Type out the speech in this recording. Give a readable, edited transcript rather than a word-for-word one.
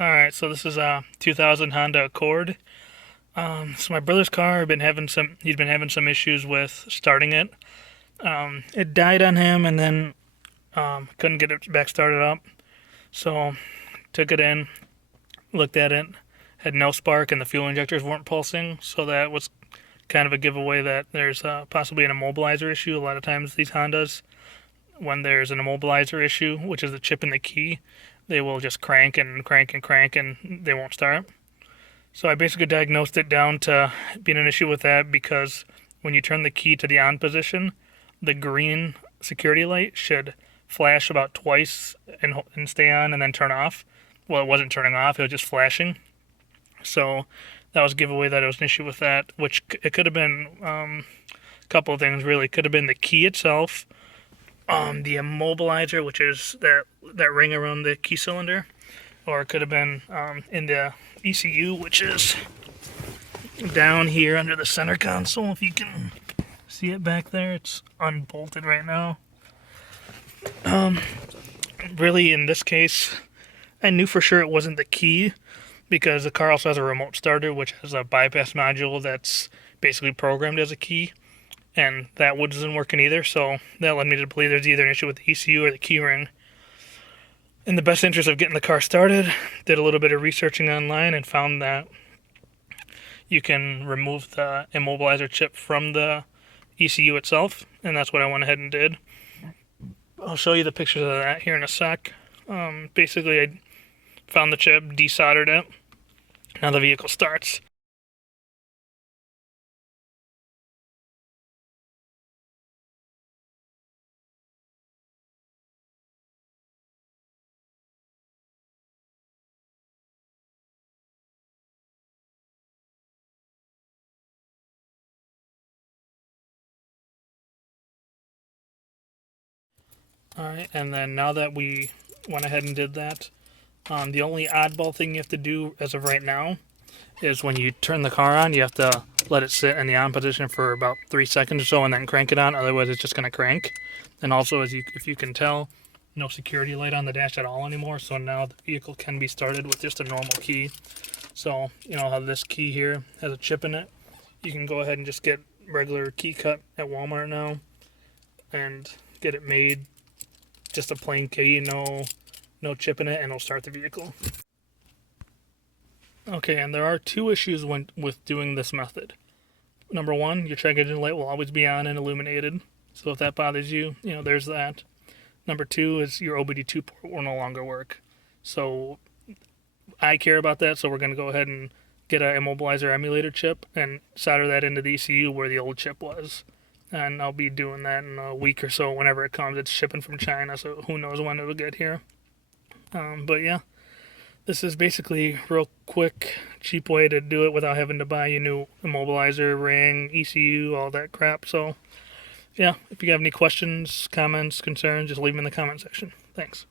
Alright, so this is a 2000 Honda Accord. So my brother's car, he's been having some issues with starting it. It died on him and then couldn't get it back started up. So took it in, looked at it, had no spark and the fuel injectors weren't pulsing. So that was kind of a giveaway that there's possibly an immobilizer issue. A lot of times these Hondas, when there's an immobilizer issue, which is the chip in the key, they will just crank and crank and crank and they won't start. So I basically diagnosed it down to being an issue with that because when you turn the key to the on position, the green security light should flash about twice and stay on and then turn off. Well, it wasn't turning off, it was just flashing. So that was a giveaway that it was an issue with that, which it could have been a couple of things really. It could have been the key itself, the immobilizer, which is that ring around the key cylinder, or it could have been in the ECU, which is down here under the center console. If you can see it back there, it's unbolted right now. Really, in this case, I knew for sure it wasn't the key because the car also has a remote starter, which has a bypass module that's basically programmed as a key, and that wasn't working either. So that led me to believe there's either an issue with the ECU or the key ring. In the best interest of getting the car started, did a little bit of researching online and found that you can remove the immobilizer chip from the ECU itself, and that's what I went ahead and did. I'll show you the pictures of that here in a sec. Basically, I found the chip, desoldered it. Now the vehicle starts. Alright, and then now that we went ahead and did that, the only oddball thing you have to do as of right now is when you turn the car on, you have to let it sit in the on position for about 3 seconds or so and then crank it on, otherwise it's just going to crank. And also, if you can tell, no security light on the dash at all anymore, so now the vehicle can be started with just a normal key. So, you know how this key here has a chip in it? You can go ahead and just get regular key cut at Walmart now and get it made. Just a plain key, no chip in it, and it'll start the vehicle. Okay, and there are two issues with doing this method. Number one, your check engine light will always be on and illuminated, so if that bothers you, there's that. Number two is your OBD2 port will no longer work. So I care about that, so we're going to go ahead and get an immobilizer emulator chip and solder that into the ECU where the old chip was. And I'll be doing that in a week or so whenever it comes. It's shipping from China, so who knows when it'll get here. But yeah, this is basically a real quick, cheap way to do it without having to buy a new immobilizer, ring, ECU, all that crap. So yeah, if you have any questions, comments, concerns, just leave them in the comment section. Thanks.